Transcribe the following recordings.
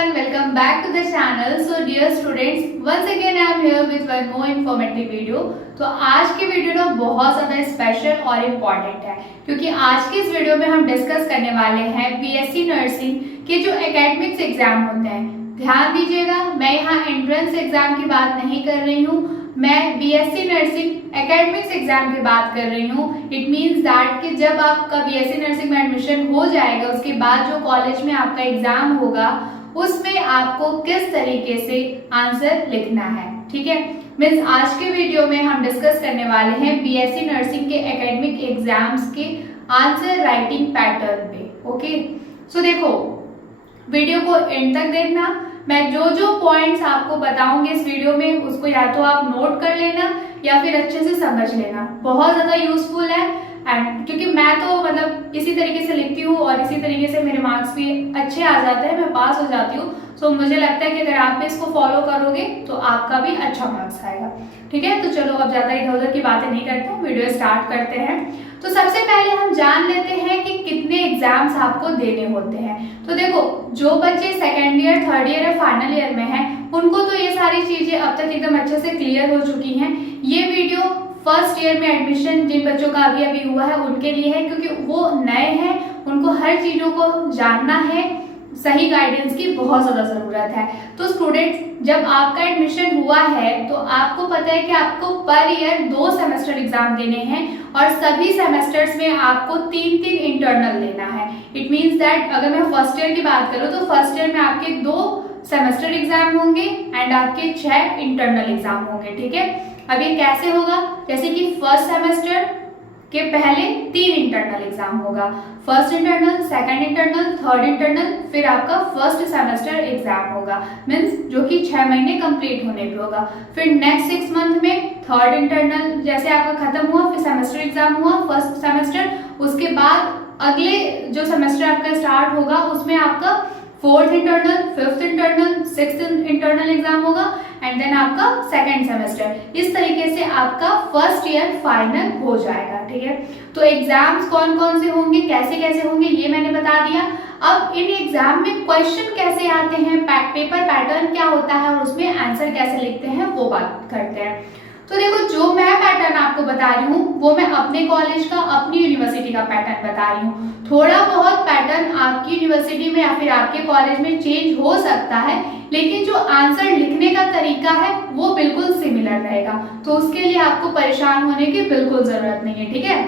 everyone, welcome back to the channel. So dear students, once again I am here with one more informative video. तो आज की video ना बहुत ज़्यादा special और इम्पॉर्टेंट है क्योंकि आज की इस वीडियो में हम डिस्कस करने वाले हैं बीएससी नर्सिंग के जो एकेडमिक्स एग्जाम होते हैं। ध्यान दीजिएगा, मैं यहाँ एंट्रेंस एग्जाम की बात नहीं कर रही हूँ, मैं बीएससी नर्सिंग एकेडमिक्स एग्जाम की बात कर रही हूँ। इट मीन्स दैट कि जब आपका बीएससी नर्सिंग में एडमिशन हो जाएगा, उसके बाद जो कॉलेज में आपका एग्जाम होगा उसमें आपको किस तरीके से आंसर लिखना है। ठीक है, मीन्स आज के वीडियो में हम डिस्कस करने वाले हैं बीएससी नर्सिंग के एकेडमिक एग्जाम्स के आंसर राइटिंग पैटर्न पे। ओके, सो देखो वीडियो को एंड तक देखना। मैं जो जो पॉइंट्स आपको बताऊंगी इस वीडियो में उसको या तो आप नोट कर लेना या फिर अच्छे से समझ लेना। बहुत ज़्यादा यूजफुल है एंड क्योंकि मैं तो मतलब इसी तरीके से लिखती हूँ और इसी तरीके से मेरे मार्क्स भी अच्छे आ जाते हैं, मैं पास हो जाती हूँ। सो मुझे लगता है कि अगर आप भी इसको फॉलो करोगे तो आपका भी अच्छा मार्क्स आएगा। ठीक है, तो चलो अब ज़्यादा इधर उधर की बातें नहीं करते हैं, वीडियो स्टार्ट करते हैं। तो सबसे पहले हम जान लेते हैं कि कितने एग्जाम्स आपको देने होते हैं। तो देखो, जो बच्चे सेकेंड ईयर, थर्ड ईयर या फाइनल ईयर में हैं उनको तो ये सारी चीजें अब तक एकदम अच्छे से क्लियर हो चुकी हैं। ये वीडियो फर्स्ट ईयर में एडमिशन जिन बच्चों का अभी अभी हुआ है उनके लिए है, क्योंकि वो नए हैं, उनको हर चीजों को जानना है, सही गाइडेंस की बहुत ज्यादा जरूरत है। तो स्टूडेंट्स, जब आपका एडमिशन हुआ है तो आपको पता है कि आपको पर ईयर 2 सेमेस्टर एग्जाम देने हैं और सभी सेमेस्टर्स में आपको 3-3 इंटरनल देना है। इट मीन्स दैट अगर मैं फर्स्ट ईयर की बात करूँ तो फर्स्ट ईयर में आपके 2 सेमेस्टर एग्जाम होंगे एंड आपके 6 इंटरनल एग्जाम होंगे। ठीक है, अब ये कैसे होगा, जैसे कि फर्स्ट सेमेस्टर के पहले 3 इंटरनल एग्जाम होगा, first internal, second internal, third internal, फिर आपका फर्स्ट सेमेस्टर एग्जाम होगा, मीन्स जो कि 6 महीने कंप्लीट होने पे होगा। फिर नेक्स्ट 6 मंथ में थर्ड इंटरनल जैसे आपका खत्म हुआ, फिर सेमेस्टर एग्जाम हुआ फर्स्ट सेमेस्टर, उसके बाद अगले जो सेमेस्टर आपका स्टार्ट होगा उसमें आपका fourth internal, fifth internal, sixth internal exam होगा एंड देन आपका सेकेंड सेमेस्टर। इस तरीके से आपका फर्स्ट ईयर फाइनल हो जाएगा। ठीक है, तो एग्जाम्स कौन कौन से होंगे, कैसे कैसे होंगे, ये मैंने बता दिया। अब इन एग्जाम में क्वेश्चन कैसे आते हैं, पेपर पैटर्न क्या होता है और उसमें आंसर कैसे लिखते हैं वो बात करते हैं। तो देखो, जो मैं पैटर्न आपको बता रही हूँ वो मैं अपने कॉलेज का, अपनी यूनिवर्सिटी का पैटर्न बता रही हूँ। थोड़ा बहुत पैटर्न आपकी यूनिवर्सिटी में या फिर आपके कॉलेज में चेंज हो सकता है, लेकिन जो आंसर लिखने का तरीका है वो बिल्कुल सिमिलर रहेगा। तो उसके लिए आपको परेशान होने की बिल्कुल जरूरत नहीं है। ठीक है,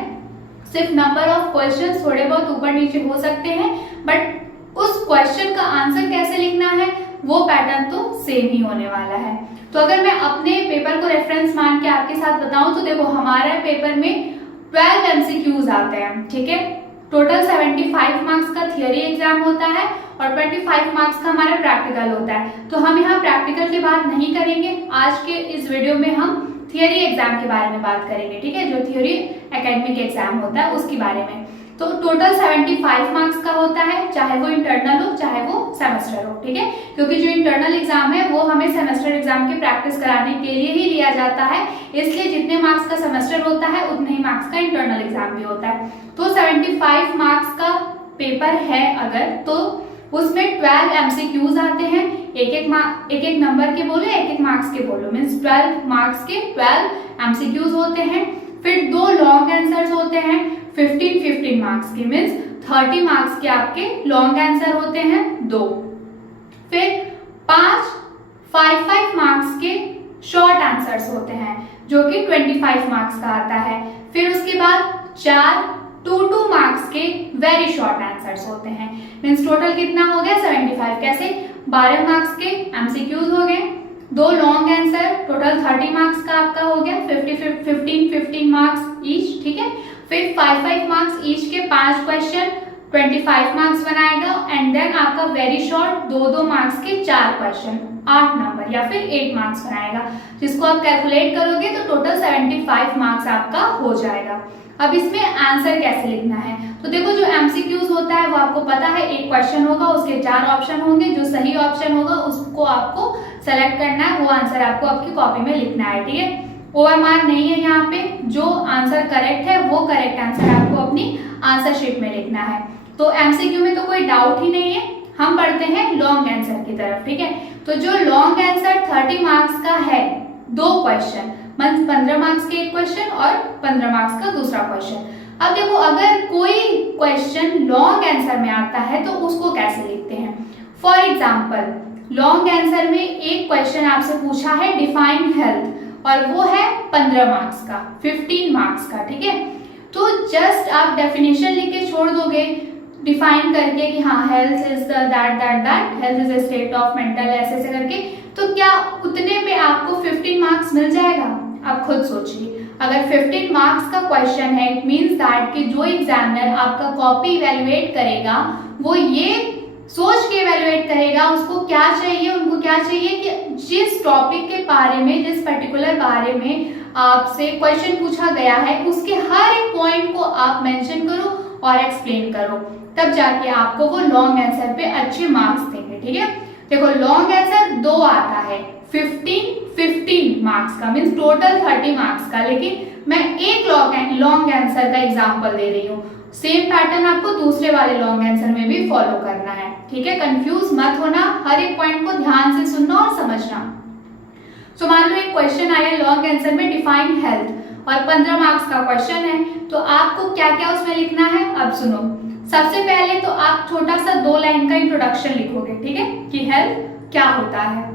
सिर्फ नंबर ऑफ क्वेश्चन थोड़े बहुत ऊपर नीचे हो सकते हैं, बट उस क्वेश्चन का आंसर कैसे लिखना है वो पैटर्न तो सेम ही होने वाला है। तो अगर मैं अपने पेपर को रेफरेंस मान के आपके साथ बताऊं तो देखो, हमारे पेपर में 12 एमसीक्यूज आते हैं। ठीक है, टोटल 75 मार्क्स का थियरी एग्जाम होता है और 25 मार्क्स का हमारा प्रैक्टिकल होता है। तो हम यहाँ प्रैक्टिकल की बात नहीं करेंगे, आज के इस वीडियो में हम थियरी एग्जाम के बारे में बात करेंगे। ठीक है, जो थियरी एकेडमिक एग्जाम होता है उसके बारे में। तो टोटल 75 मार्क्स का होता है, चाहे वो इंटरनल हो चाहे वो सेमेस्टर हो। ठीक है, क्योंकि जो इंटरनल एग्जाम है वो हमें सेमेस्टर एग्जाम की प्रैक्टिस कराने के लिए ही लिया जाता है, इसलिए जितने मार्क्स का सेमेस्टर होता है उतने ही मार्क्स का इंटरनल एग्जाम भी होता है। तो 75 मार्क्स का पेपर है अगर, तो उसमें 12 एमसीक्यूज आते हैं, एक एक नंबर के बोलो, एक मार्क्स के बोलो, मीन्स 12 मार्क्स के 12 एमसीक्यूज होते हैं। फिर 2 लॉन्ग आंसर्स होते हैं 15 मार्क्स के, मीन्स 30 मार्क्स के आपके लॉन्ग आंसर होते हैं 2। फिर 5 मार्क्स के शॉर्ट आंसर्स होते हैं जो कि 25 मार्क्स का आता है। फिर उसके बाद 4 2 मार्क्स के वेरी शॉर्ट आंसर्स होते हैं, मीन्स टोटल कितना हो गया 75। कैसे, 12 मार्क्स के एमसीक्यूज हो गए, 2 लॉन्ग आंसर, टोटल 30 मार्क्स का आपका हो गया, 15 मार्क्स ईच। ठीक है, फिर 5 मार्क्स ईच के 5 क्वेश्चन, 25 मार्क्स बनाएगा एंड देन आपका वेरी शॉर्ट 2 मार्क्स के 4 क्वेश्चन, 8 नंबर या फिर 8 मार्क्स बनाएगा, जिसको आप कैलकुलेट करोगे तो टोटल 75 मार्क्स आपका हो जाएगा। अब इसमें आंसर कैसे लिखना है, तो देखो जो एमसीक्यूज होता है वो आपको पता है, एक क्वेश्चन होगा, उसके 4 ऑप्शन होंगे, जो सही ऑप्शन होगा उसको आपको सेलेक्ट करना है, वो आंसर आपको आपकी कॉपी में लिखना है। ठीक है, OMR नहीं है यहाँ पे, जो आंसर करेक्ट है वो करेक्ट आंसर आपको अपनी आंसर शीट में लिखना है। तो एमसीक्यू में तो कोई डाउट ही नहीं है, हम पढ़ते हैं लॉन्ग आंसर के की तरफ, ठीक है। तो जो लॉन्ग आंसर 30 मार्क्स का है 2 क्वेश्चन, 15 मार्क्स के एक क्वेश्चन और 15 मार्क्स का दूसरा क्वेश्चन। अब देखो अगर कोई क्वेश्चन लॉन्ग आंसर में आता है तो उसको कैसे लिखते हैं। फॉर एग्जाम्पल लॉन्ग आंसर में एक क्वेश्चन आपसे पूछा है डिफाइन हेल्थ और वो है 15 मार्क्स का, 15 मार्क्स का, ठीक है। तो जस्ट आप डेफिनेशन लिख के छोड़ दोगे डिफाइन करके कि हाँ health is that health is a state of mental ऐसे करके, तो क्या उतने में आपको 15 मार्क्स मिल जाएगा? आप खुद सोचिए। अगर 15 मार्क्स का क्वेश्चन है इट मींस दैट कि जो एग्जामिनर आपका कॉपी इवैल्यूएट करेगा वो ये सोच के इवैल्यूएट करेगा उसको क्या चाहिए, उनको क्या चाहिए कि जिस टॉपिक के बारे में, जिस पर्टिकुलर बारे में आपसे क्वेश्चन पूछा गया है उसके हर एक पॉइंट को आप मेंशन करो और एक्सप्लेन करो, तब जाके आपको वो लॉन्ग आंसर पे अच्छे मार्क्स देंगे, ठीक है। देखो लॉन्ग आंसर 2 आता है, 15 मार्क्स का, मीन्स टोटल 30 मार्क्स का, लेकिन मैं एक लॉन्ग आंसर का एग्जाम्पल दे रही हूँ। सेम पैटर्न आपको दूसरे वाले लॉन्ग आंसर में भी फॉलो करना है, ठीक है। कंफ्यूज मत होना, हर एक पॉइंट को ध्यान से सुनना और समझना। तो मान लो एक क्वेश्चन आया लॉन्ग आंसर में डिफाइन हेल्थ और 15 मार्क्स का क्वेश्चन है, तो आपको क्या क्या उसमें लिखना है अब सुनो। सबसे पहले तो आप छोटा सा 2 लाइन का इंट्रोडक्शन लिखोगे, ठीक है, कि हेल्थ क्या होता है।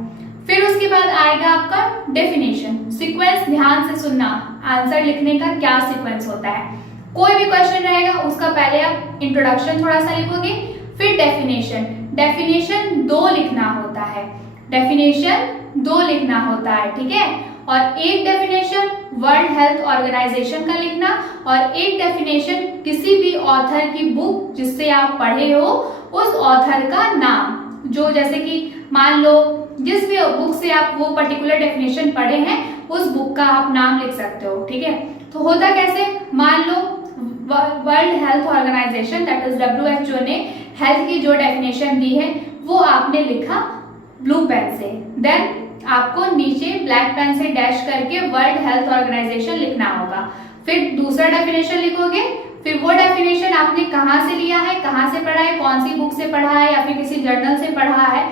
फिर उसके बाद आएगा आपका डेफिनेशन, सीक्वेंस ध्यान से सुनना, आंसर लिखने का क्या सीक्वेंस होता है। कोई भी क्वेश्चन रहेगा उसका पहले आप इंट्रोडक्शन थोड़ा सा लिखोगे, फिर डेफिनेशन 2 लिखना होता है, डेफिनेशन 2 लिखना होता है, ठीक है। और एक डेफिनेशन वर्ल्ड हेल्थ ऑर्गेनाइजेशन का लिखना और एक डेफिनेशन किसी भी ऑथर की बुक जिससे आप पढ़े हो उस ऑथर का नाम, जो जैसे कि मान लो जिस भी बुक से आप वो पर्टिकुलर डेफिनेशन पढ़े हैं उस बुक का आप नाम लिख सकते हो, ठीक है। तो होता कैसे, मान लो World Health Organization that is WHO ने हेल्थ की जो डेफिनेशन दी है वो आपने लिखा ब्लू पेन से, देन आपको नीचे ब्लैक पेन से डैश करके वर्ल्ड हेल्थ ऑर्गेनाइजेशन लिखना होगा। फिर दूसरा डेफिनेशन लिखोगे, फिर वो डेफिनेशन आपने कहाँ से लिया है, कहाँ से पढ़ा है, कौन सी बुक से पढ़ा है या फिर किसी जर्नल से पढ़ा है,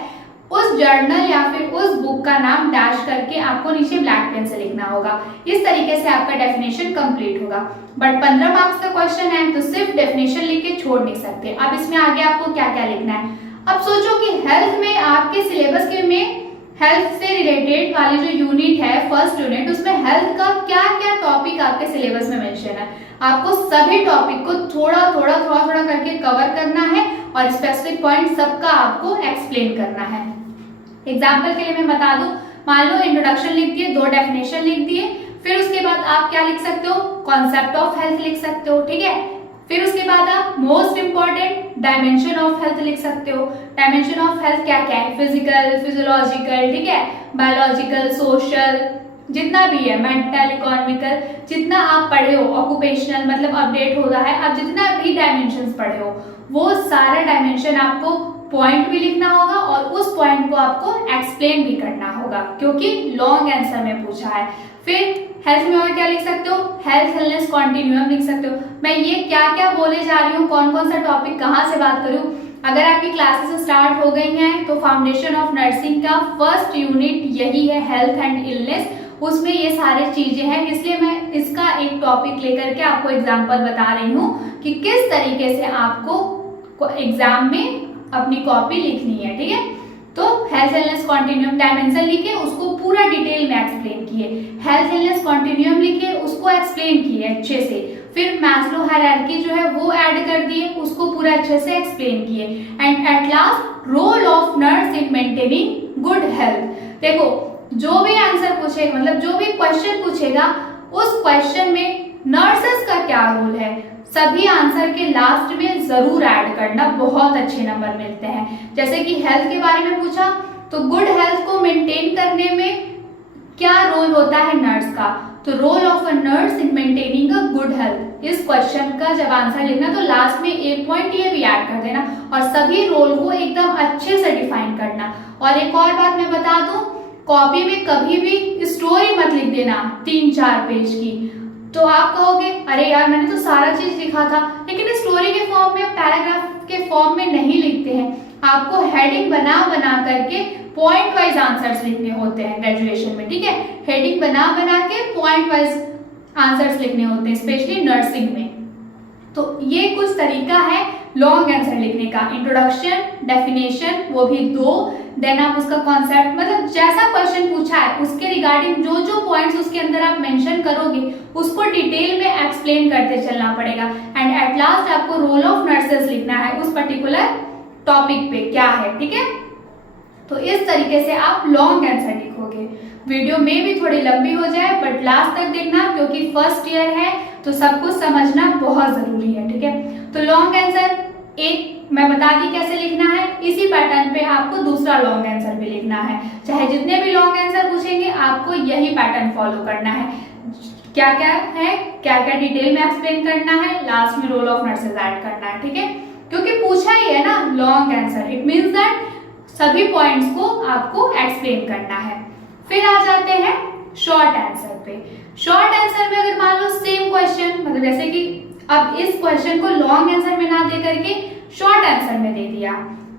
उस जर्नल या फिर उस बुक का नाम डैश करके आपको नीचे ब्लैक पेन से लिखना होगा। इस तरीके से आपका डेफिनेशन कंप्लीट होगा। बट 15 मार्क्स का क्वेश्चन है तो सिर्फ डेफिनेशन लिख के छोड़ नहीं सकते। अब इसमें आगे आपको क्या क्या लिखना है। अब सोचो कि हेल्थ में आपके सिलेबस के में हेल्थ से रिलेटेड वाली जो यूनिट है फर्स्ट यूनिट, उसमें हेल्थ का क्या क्या टॉपिक आपके सिलेबस में मेंशन है। आपको सभी टॉपिक को थोड़ा थोड़ा करके कवर करना है और स्पेसिफिक पॉइंट सबका आपको एक्सप्लेन करना है। एग्जाम्पल के लिए मैं बता दूं, मान लो इंट्रोडक्शन लिख दिए, 2 डेफिनेशन लिख दिए, फिर उसके बाद आप क्या लिख सकते हो, कॉन्सेप्ट ऑफ हेल्थ लिख सकते हो, ठीक है। फिर उसके बाद आप most important dimension of health लिख सकते हो। डायमेंशन ऑफ हेल्थ क्या क्या है, फिजिकल, फिजियोलॉजिकल, ठीक है, बायोलॉजिकल, सोशल, जितना भी है, मेंटल, इकोनॉमिकल, जितना आप पढ़े हो, ऑक्यूपेशनल मतलब अपडेट होता है, अब जितना भी डायमेंशंस पढ़े हो वो सारा डायमेंशन आपको पॉइंट भी लिखना होगा और उस पॉइंट को आपको एक्सप्लेन भी करना होगा क्योंकि लॉन्ग आंसर में पूछा है। फिर हेल्थ में और क्या लिख सकते हो, हेल्थ हेल्थनेस कॉन्टिन्यूम लिख सकते हो। मैं ये क्या क्या बोले जा रही हूँ, कौन कौन सा टॉपिक कहाँ से बात करूँ। अगर आपकी क्लासेस स्टार्ट हो गई हैं तो फाउंडेशन ऑफ नर्सिंग का फर्स्ट यूनिट यही है, हेल्थ एंड इलनेस, उसमें ये सारी चीजें हैं। इसलिए मैं इसका एक टॉपिक लेकर के आपको एग्जाम्पल बता रही हूँ कि किस तरीके से आपको एग्जाम में अपनी कॉपी लिखनी है, ठीक है। तो हेल्थ इलनेस कॉन्टिन्यूम डायमेंशन लिखे, उसको पूरा डिटेल में एक्सप्लेन किए, हेल्थ इलनेस कॉन्टिन्यूम लिखे, उसको एक्सप्लेन किए अच्छे से। फिर मैस्लो हायरार्की जो है वो ऐड कर दिए, उसको पूरा अच्छे से एक्सप्लेन किए। And at last role of nurse in maintaining good health. देखो जो भी आंसर पूछेगा, मतलब जो भी क्वेश्चन पूछेगा, उस क्वेश्चन में नर्सेस का क्या रोल है, सभी आंसर के लास्ट में जरूर ऐड करना, बहुत अच्छे नंबर मिलते हैं। जैसे कि हेल्थ के बारे में पूछा तो गुड हेल्थ को मेंटेन करने में क्या रोल होता है नर्स का, तो role of a nurse in maintaining a good health. इस क्वेश्चन का जब आंसर लिखना तो लास्ट में एक पॉइंट ये भी ऐड कर देना और सभी रोल को एकदम अच्छे से डिफाइन करना। और एक और बात मैं बता दूं, कॉपी में कभी भी स्टोरी मत लिख देना 3-4 पेज की। तो आप कहोगे अरे यार मैंने तो सारा चीज लिखा था, लेकिन स्टोरी के फॉर्म में, पैराग्राफ के फॉर्म में नहीं लिखते हैं। आपको हेडिंग बना बना करके पॉइंट वाइज आंसर्स लिखने होते हैं ग्रेजुएशन में, ठीक है। हेडिंग बना बना के पॉइंट वाइज आंसर्स लिखने होते हैं, स्पेशली नर्सिंग में। तो ये कुछ तरीका है लॉन्ग आंसर लिखने का। इंट्रोडक्शन, डेफिनेशन, वो भी 2, देन आप उसका कॉन्सेप्ट, मतलब जैसा क्वेश्चन पूछा है उसके रिगार्डिंग जो जो पॉइंट्स उसके अंदर आप मेंशन करोगे उसको डिटेल में एक्सप्लेन करते चलना पड़ेगा। एंड एट लास्ट आपको रोल ऑफ नर्सेस लिखना है उस पर्टिकुलर टॉपिक पे क्या है, ठीक है। तो इस तरीके से आप लॉन्ग आंसर लिखोगे। वीडियो में भी थोड़ी लंबी हो जाए बट लास्ट तक देखना, क्योंकि फर्स्ट ईयर है तो सब कुछ समझना बहुत जरूरी है, ठीक है। तो लॉन्ग आंसर एक मैं बता दी कैसे लिखना है, इसी पैटर्न पे आपको दूसरा लॉन्ग आंसर भी लिखना है। चाहे जितने भी लॉन्ग आंसर पूछेंगे आपको यही पैटर्न फॉलो करना है। क्या क्या है, क्या क्या डिटेल में एक्सप्लेन करना है, लास्ट में रोल ऑफ नर्सेस ऐड करना है, ठीक है। क्योंकि पूछा ही है ना long answer, it means that सभी पॉइंट्स को आपको एक्सप्लेन करना है। फिर आ जाते हैं शॉर्ट आंसर पे। शॉर्ट आंसर में अगर मान लो सेम क्वेश्चन, मतलब जैसे कि अब इस क्वेश्चन को लॉन्ग आंसर में ना दे करके शॉर्ट आंसर में दे दिया,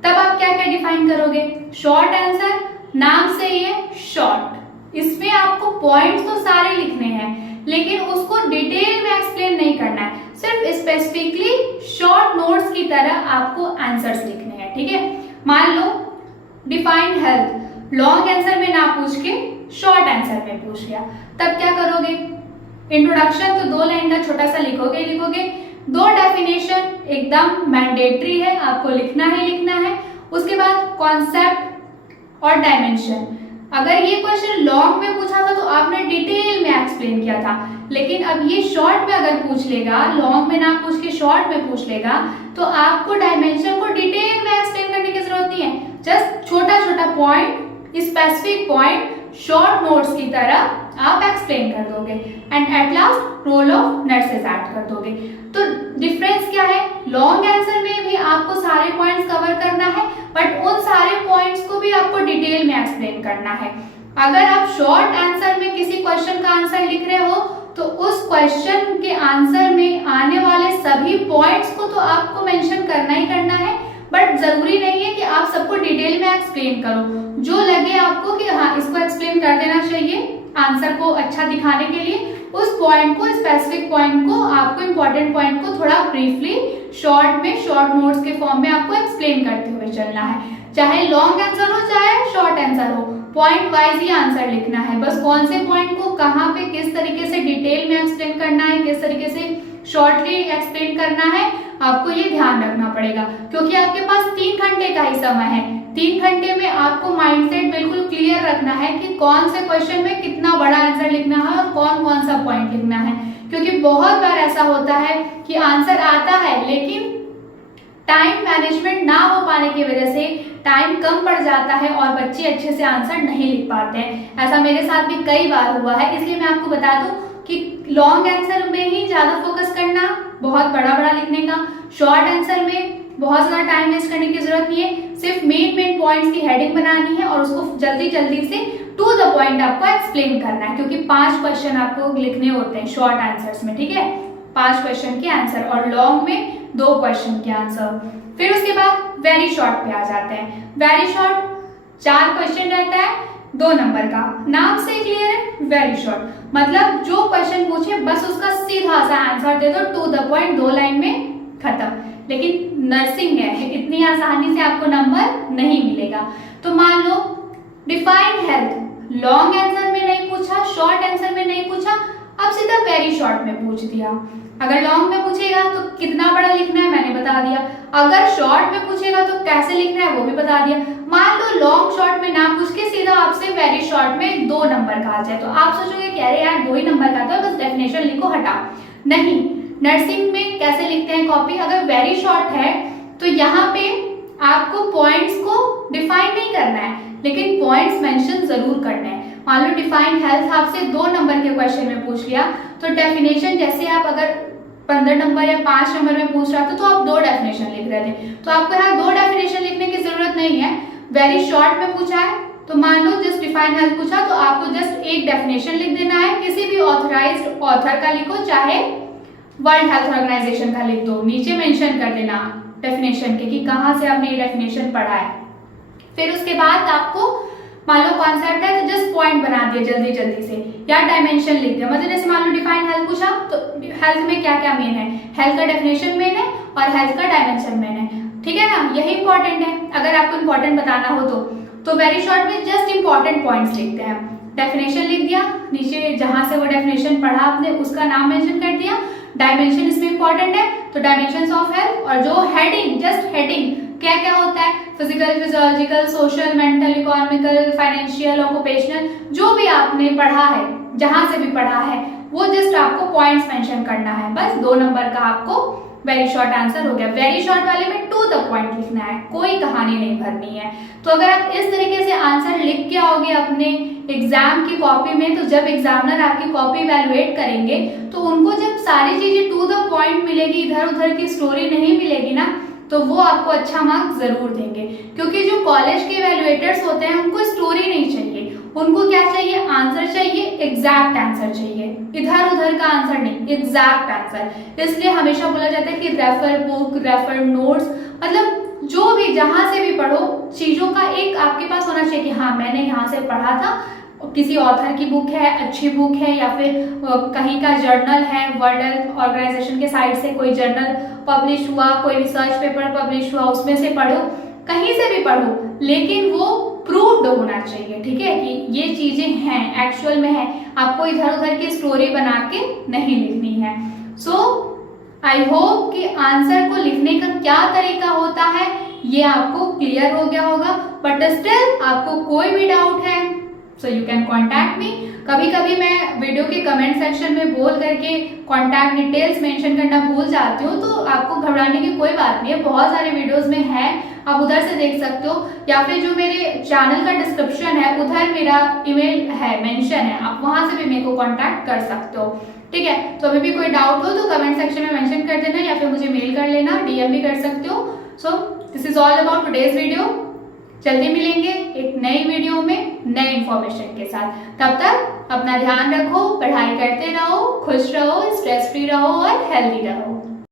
तब आप क्या क्या डिफाइन करोगे। शॉर्ट आंसर, नाम से ये शॉर्ट, इसमें आपको पॉइंट्स तो सारे लिखने हैं लेकिन उसको डिटेल में एक्सप्लेन नहीं करना है, सिर्फ स्पेसिफिकली शॉर्ट नोट्स की तरह आपको आंसर्स लिखने हैं, ठीक है। मान लो डिफाइन हेल्थ, लॉन्ग आंसर में ना पूछ के शॉर्ट आंसर में पूछ लिया, तब क्या करोगे। इंट्रोडक्शन तो 2 लाइन का छोटा सा लिखोगे, 2 डेफिनेशन एकदम मैंडेटरी है, आपको लिखना है। उसके बाद कॉन्सेप्ट और डायमेंशन। अगर ये क्वेश्चन लॉन्ग में पूछा था तो आपने डिटेल में एक्सप्लेन किया था, लेकिन अब ये शॉर्ट में अगर पूछ लेगा, लॉन्ग में ना पूछ के शॉर्ट में पूछ लेगा, तो आपको डायमेंशन को डिटेल में एक्सप्लेन करने की जरूरत नहीं है। जस्ट छोटा छोटा point, specific point short notes की तरह आप एक्सप्लेन कर दोगे and at last role of nurses add कर दोगे। तो डिफरेंस क्या है, लॉन्ग आंसर में भी आपको सारे पॉइंट्स कवर करना है बट उन सारे पॉइंट्स को भी आपको डिटेल में एक्सप्लेन करना है। अगर आप शॉर्ट आंसर में किसी क्वेश्चन का आंसर लिख रहे हो तो उस क्वेश्चन के आंसर में आने वाले सभी पॉइंट्स को तो आपको मेंशन करना ही करना है, बट जरूरी नहीं है कि आप सबको डिटेल में एक्सप्लेन करो। जो लगे आपको कि हाँ इसको एक्सप्लेन कर देना चाहिए आंसर को अच्छा दिखाने के लिए, उस पॉइंट को, स्पेसिफिक पॉइंट को, आपको इंपॉर्टेंट पॉइंट को थोड़ा ब्रीफली शॉर्ट में, शॉर्ट नोट्स के फॉर्म में आपको एक्सप्लेन करते हुए चलना है। चाहे लॉन्ग आंसर हो चाहे शॉर्ट आंसर हो, पॉइंट वाइज ही आंसर लिखना है। बस कौन से पॉइंट को कहाँ पे किस तरीके से डिटेल में एक्सप्लेन करना है, किस तरीके से शॉर्टली एक्सप्लेन करना है, आपको ये ध्यान रखना पड़ेगा। क्योंकि आपके पास 3 घंटे का ही समय है, 3 घंटे में आपको माइंडसेट बिल्कुल क्लियर रखना है कि कौन से क्वेश्चन में कितना बड़ा आंसर लिखना है और कौन कौन सा पॉइंट लिखना है। क्योंकि बहुत बार ऐसा होता है कि आंसर आता है लेकिन टाइम मैनेजमेंट ना हो पाने की वजह से टाइम कम पड़ जाता है और बच्चे अच्छे से आंसर नहीं लिख पाते हैं। ऐसा मेरे साथ भी कई बार हुआ है, इसलिए मैं आपको बता दूं कि लॉन्ग आंसर में ही ज्यादा फोकस करना, बहुत बड़ा बड़ा लिखने का। शॉर्ट आंसर में बहुत ज्यादा टाइम वेस्ट करने की जरूरत नहीं है, सिर्फ मेन पॉइंट्स की हेडिंग बनानी है और उसको जल्दी जल्दी से टू द पॉइंट आपको एक्सप्लेन करना है। क्योंकि 5 क्वेश्चन आपको लिखने होते हैं शॉर्ट आंसर्स में, ठीक है, 5 क्वेश्चन के आंसर और लॉन्ग में 2 क्वेश्चन के आंसर। फिर उसके बाद वेरी शॉर्ट पे आ जाते हैं। वेरी शॉर्ट 4 क्वेश्चन रहता है, 2 नंबर का, नाम से क्लियर है। वेरी शॉर्ट मतलब जो क्वेश्चन पूछे बस उसका सीधा सा आंसर दे दो, टू द पॉइंट, 2 लाइन में खत्म। लेकिन नर्सिंग है, इतनी आसानी से आपको नंबर नहीं मिलेगा। तो मान लो डिफाइन हेल्थ, लॉन्ग आंसर में नहीं पूछा, शॉर्ट आंसर में नहीं पूछा, अब सीधा वेरी शॉर्ट में पूछ दिया। अगर लॉन्ग में पूछेगा तो कितना बड़ा लिखना है मैंने बता दिया, अगर शॉर्ट में पूछेगा तो कैसे लिखना है वो भी बता दिया। मान लो लॉन्ग शॉर्ट में ना पूछ के सीधा आपसे वेरी शॉर्ट में 2 नंबर का आ जाए तो आप सोचोगे कि अरे यार 2 ही नंबर का था, बस डेफिनेशन लिखो हटाओ। नहीं, नर्सिंग में कैसे लिखते हैं कॉपी, अगर वेरी शॉर्ट है तो यहाँ पे आपको पॉइंट्स को डिफाइन नहीं करना है लेकिन पॉइंट्स मेंशन जरूर करने हैं। मान लो डिफाइन हेल्थ आपसे 2 नंबर के क्वेश्चन में पूछ लिया तो डेफिनेशन जैसे आप अगर 15 नंबर या 5 नंबर में पूछ रहा था तो आप 2 डेफिनेशन लिख रहे थे, तो आपको यहाँ 2 डेफिनेशन लिखने की जरूरत नहीं है। वेरी शॉर्ट में पूछा है तो मान लो जस्ट डिफाइन हेल्थ पूछा तो आपको जस्ट एक डेफिनेशन लिख देना है, किसी भी ऑथराइज्ड ऑथर का लिखो, चाहे वर्ल्ड हेल्थ ऑर्गेनाइजेशन का लिख दो, नीचे मेंशन कर देना डेफिनेशन के कि कहाँ से आपने ये डेफिनेशन पढ़ा है। फिर उसके बाद आपको मान लो कॉन्सेप्ट है तो जस्ट पॉइंट बना दिया जल्दी जल्दी से, या डायमेंशन लिख दिया। मतलब जैसे मान लो डिफाइन हेल्थ पूछा तो हेल्थ में क्या क्या मेन है, हेल्थ का डेफिनेशन मेन है और हेल्थ का डायमेंशन मेन है, ठीक है ना, यही इंपॉर्टेंट है। अगर आपको इंपॉर्टेंट बताना हो तो वेरी शॉर्ट में जस्ट इंपॉर्टेंट पॉइंट्स लिखते हैं। डेफिनेशन लिख दिया, नीचे जहां से वो डेफिनेशन पढ़ा आपने उसका नाम मेंशन कर दिया, डायमेंशन इसमें इंपॉर्टेंट है तो डायमेंशंस ऑफ हेल्थ, और जो हेडिंग जस्ट हेडिंग क्या क्या होता है, physical, physiological, social, mental, economical, financial, occupational, जो भी आपने पढ़ा है जहां से भी पढ़ा है वो जस्ट आपको पॉइंट्स मेंशन करना है। बस 2 नंबर का आपको वेरी शॉर्ट आंसर हो गया। वेरी शॉर्ट वाले में टू द पॉइंट लिखना है, कोई कहानी नहीं भरनी है। तो अगर आप इस तरीके से आंसर लिख के आओगे अपने एग्जाम की कॉपी में, तो जब एग्जामिनर आपकी कॉपी इवैल्यूएट करेंगे तो उनको जब सारी चीजें टू द पॉइंट मिलेगी, इधर उधर की स्टोरी नहीं मिलेगी ना, तो वो आपको अच्छा मार्क्स जरूर देंगे। क्योंकि जो कॉलेज के इवैल्यूएटर्स होते हैं उनको स्टोरी नहीं चाहिए, उनको क्या चाहिए, आंसर चाहिए, एग्जैक्ट आंसर चाहिए, इधर उधर का आंसर नहीं, एग्जैक्ट आंसर। इसलिए हमेशा बोला जाता है कि रेफर बुक, रेफर नोट्स, मतलब जो भी जहां से भी पढ़ो चीजों का एक आपके पास होना चाहिए कि हाँ मैंने यहाँ से पढ़ा था, किसी ऑथर की बुक है, अच्छी बुक है, या फिर कहीं का जर्नल है, वर्ल्ड हेल्थ ऑर्गेनाइजेशन के साइड से कोई जर्नल पब्लिश हुआ, कोई रिसर्च पेपर पब्लिश हुआ, उसमें से पढ़ो, कहीं से भी पढ़ो, लेकिन वो प्रूव्ड होना चाहिए, ठीक है, कि ये चीजें हैं, एक्चुअल में है, आपको इधर उधर की स्टोरी बना के नहीं लिखनी है। सो आई होप कि आंसर को लिखने का क्या तरीका होता है ये आपको क्लियर हो गया होगा। बट स्टिल आपको कोई भी डाउट है so you can contact me. कभी कभी मैं वीडियो के कमेंट सेक्शन में बोल करके कॉन्टैक्ट डिटेल्स मेंशन करना भूल जाती हूँ, तो आपको घबराने की कोई बात नहीं है, बहुत सारे वीडियोस में है, आप उधर से देख सकते हो, या फिर जो मेरे चैनल का डिस्क्रिप्शन है उधर मेरा ईमेल है, मेंशन है, आप वहां से भी मेरे को कॉन्टैक्ट कर सकते हो, ठीक है। तो अभी भी कोई डाउट हो तो कमेंट सेक्शन में मेंशन कर देना, या फिर मुझे मेल कर लेना, डीएम भी कर सकते हो। So this is all about today's video. जल्दी मिलेंगे एक नई वीडियो में नए इंफॉर्मेशन के साथ। तब तक अपना ध्यान रखो, पढ़ाई करते रहो, खुश रहो, स्ट्रेस फ्री रहो और हेल्दी रहो।